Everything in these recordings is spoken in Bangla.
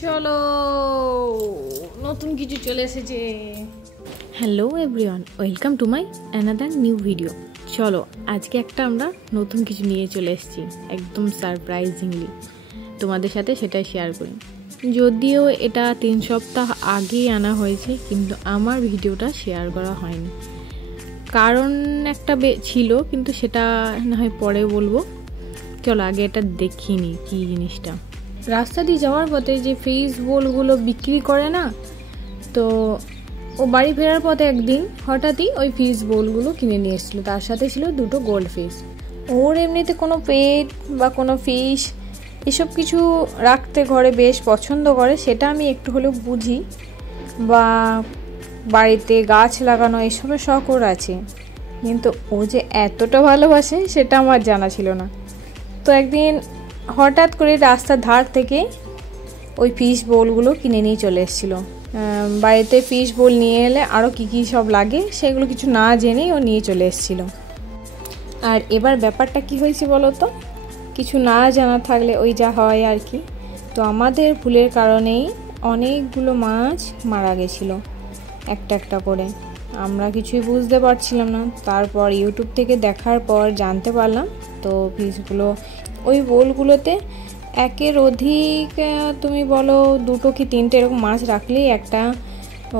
চলো নতুন কিছু চলে এসেছে। Hello everyone, welcome to my another new video. চলো আজকে একটা আমরা নতুন কিছু নিয়ে চলে এসেছি, একদম সারপ্রাইজিংলি তোমাদের সাথে সেটাই শেয়ার করি। যদিও এটা 3 সপ্তাহ আগেই আনা হয়েছে, কিন্তু আমার ভিডিওটা শেয়ার করা হয়নি, কারণ একটা ছিল, কিন্তু সেটা না হয় পরে বলবো। চলো আগে এটা দেখিনি কি জিনিসটা। রাস্তা দিয়ে যাওয়ার পথে যে ফিশ বোলগুলো বিক্রি করে না, তো ও বাড়ি ফেরার পথে একদিন হঠাৎই ওই ফিশ বোলগুলো কিনে নিয়ে এসেছিলো, তার সাথে ছিল 2টো গোল্ড ফিশ। ওর এমনিতে কোনো পেট বা কোনো ফিশ এসব কিছু রাখতে ঘরে বেশ পছন্দ করে, সেটা আমি একটু হলেও বুঝি, বা বাড়িতে গাছ লাগানো এসবের শখ ওর আছে, কিন্তু ও যে এতটা ভালোবাসে সেটা আমার জানা ছিল না। তো একদিন হঠাৎ করে রাস্তার ধার থেকে ওই ফিশ বোলগুলো কিনে নিয়ে চলে এসেছিলো। বাড়িতে ফিশ বোল নিয়ে এলে আরও কী কী সব লাগে সেগুলো কিছু না জেনেই ও নিয়ে চলে এসেছিলো। আর এবার ব্যাপারটা কি হয়েছে বলো তো, কিছু না জানা থাকলে ওই যা হয় আর কি। তো আমাদের ভুলের কারণেই অনেকগুলো মাছ মারা গেছিলো একটা একটা করে, আমরা কিছুই বুঝতে পারছিলাম না। তারপর ইউটিউব থেকে দেখার পর জানতে পারলাম, তো ফিশগুলো ওই বোলগুলোতে একের অধিক তুমি বলো 2টো কি 3টে এরকম মাছ রাখলেই একটা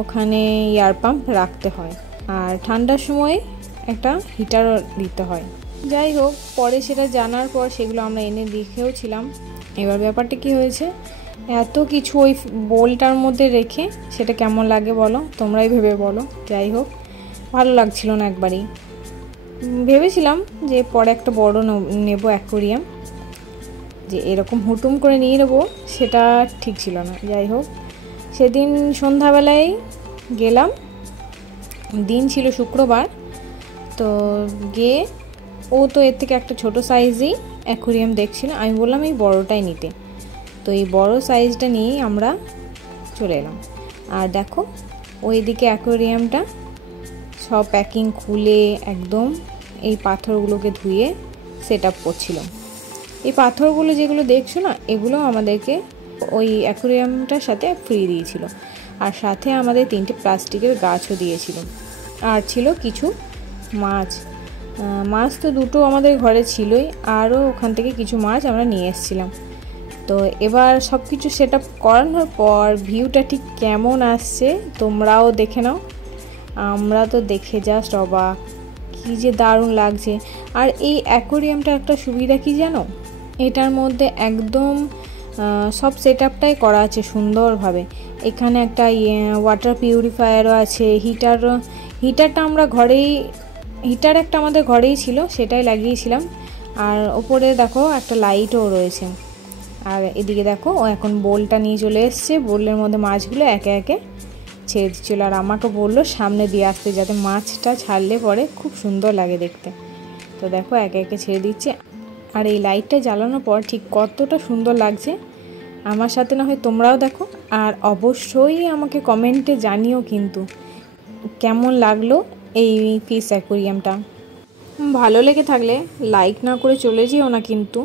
ওখানে এয়ার পাম্প রাখতে হয়, আর ঠান্ডার সময় একটা হিটারও দিতে হয়। যাই হোক, পরে সেটা জানার পর সেগুলো আমরা এনে দেখেও ছিলাম। এবার ব্যাপারটা কি হয়েছে, এত কিছু ওই বোলটার মধ্যে রেখে সেটা কেমন লাগে বলো, তোমরাই ভেবে বলো। যাই হোক, ভালো লাগছিল না একবারই। ভেবেছিলাম যে পরে একটা বড় নেব অ্যাকোরিয়াম, যে এরকম হুটুম করে নিয়ে নেবো সেটা ঠিক ছিল না। যাই হোক, সেদিন সন্ধ্যাবেলায় গেলাম, দিন ছিল শুক্রবার। তো গিয়ে ও তো এর থেকে একটা ছোট সাইজেই অ্যাকোরিয়াম দেখছিল, আমি বললাম এই বড়টাই নিতে। তো এই বড় সাইজটা নিয়েই আমরা চলে এলাম। আর দেখো ওইদিকে অ্যাকোরিয়ামটা সব প্যাকিং খুলে একদম এই পাথরগুলোকে ধুয়ে সেট আপ করছিল। এই পাথরগুলো যেগুলো দেখছো না, এগুলো আমাদেরকে ওই অ্যাকোরিয়ামটার সাথে ফ্রি দিয়েছিল, আর সাথে আমাদের 3টে প্লাস্টিকের গাছও দিয়েছিল, আর ছিল কিছু মাছ। মাছ তো 2টো আমাদের ঘরে ছিলই, আরও ওখান থেকে কিছু মাছ আমরা নিয়ে এসেছিলাম। তো এবার সব কিছু সেট আপ করানোর পর ভিউটা ঠিক কেমন আসছে তোমরাও দেখে নাও। আমরা তো দেখে জাস্ট অবাক, কী যে দারুণ লাগছে। আর এই অ্যাকোরিয়ামটা একটা সুবিধা কি জানো, এটার মধ্যে একদম সব সেট আপটাই করা আছে সুন্দরভাবে। এখানে একটা ওয়াটার পিউরিফায়ারও আছে, হিটারটা আমরা ঘরেই, হিটার একটা আমাদের ঘরেই ছিল, সেটাই লাগিয়েছিলাম। আর ওপরে দেখো একটা লাইটও রয়েছে। আর এদিকে দেখো ও এখন বোলটা নিয়ে চলে এসছে, বোলের মধ্যে মাছগুলো একে একে ছেড়ে দিচ্ছিল, আর আমাকে বললো সামনে দিয়ে আসতে, যাতে মাছটা ছাড়লে পরে খুব সুন্দর লাগে দেখতে। তো দেখো একে একে ছেড়ে দিচ্ছে, আর এই লাইটটা জ্বালানোর পর ঠিক কতটা সুন্দর লাগছে। আমার সাথে না হয় তোমরাও দেখো, আর অবশ্যই আমাকে কমেন্টে জানিও কিন্তু কেমন লাগলো এই ফিশ অ্যাকোরিয়ামটা। ভালো লেগে থাকলে লাইক না করে চলে যেও না কিন্তু,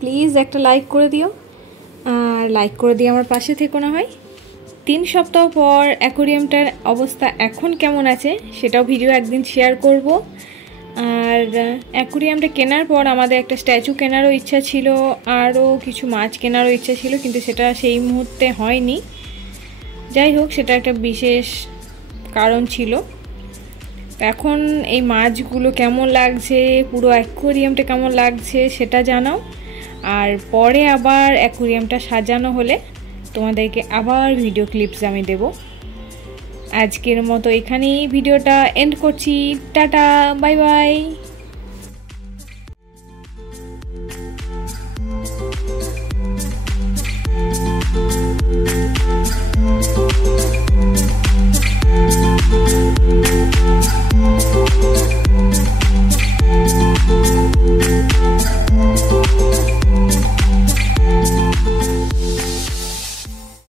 প্লিজ একটা লাইক করে দিও, আর লাইক করে দিয়ে আমার পাশে থেকো না হয়। 3 সপ্তাহ পর অ্যাকোরিয়ামটার অবস্থা এখন কেমন আছে সেটাও ভিডিও একদিন শেয়ার করব। আর অ্যাকোরিয়ামটা কেনার পর আমাদের একটা স্ট্যাচু কেনারও ইচ্ছা ছিল, আরও কিছু মাছ কেনারও ইচ্ছা ছিল, কিন্তু সেটা সেই মুহূর্তে হয়নি। যাই হোক, সেটা একটা বিশেষ কারণ ছিল। এখন এই মাছগুলো কেমন লাগছে, পুরো অ্যাকোরিয়ামটা কেমন লাগছে সেটা জানাও। আর পরে আবার অ্যাকোরিয়ামটা সাজানো হলে তোমাদেরকে আবার ভিডিও ক্লিপস আমি দেব। আজকের মতো এখানেই ভিডিওটা এন্ড করছি। Tata, bye bye.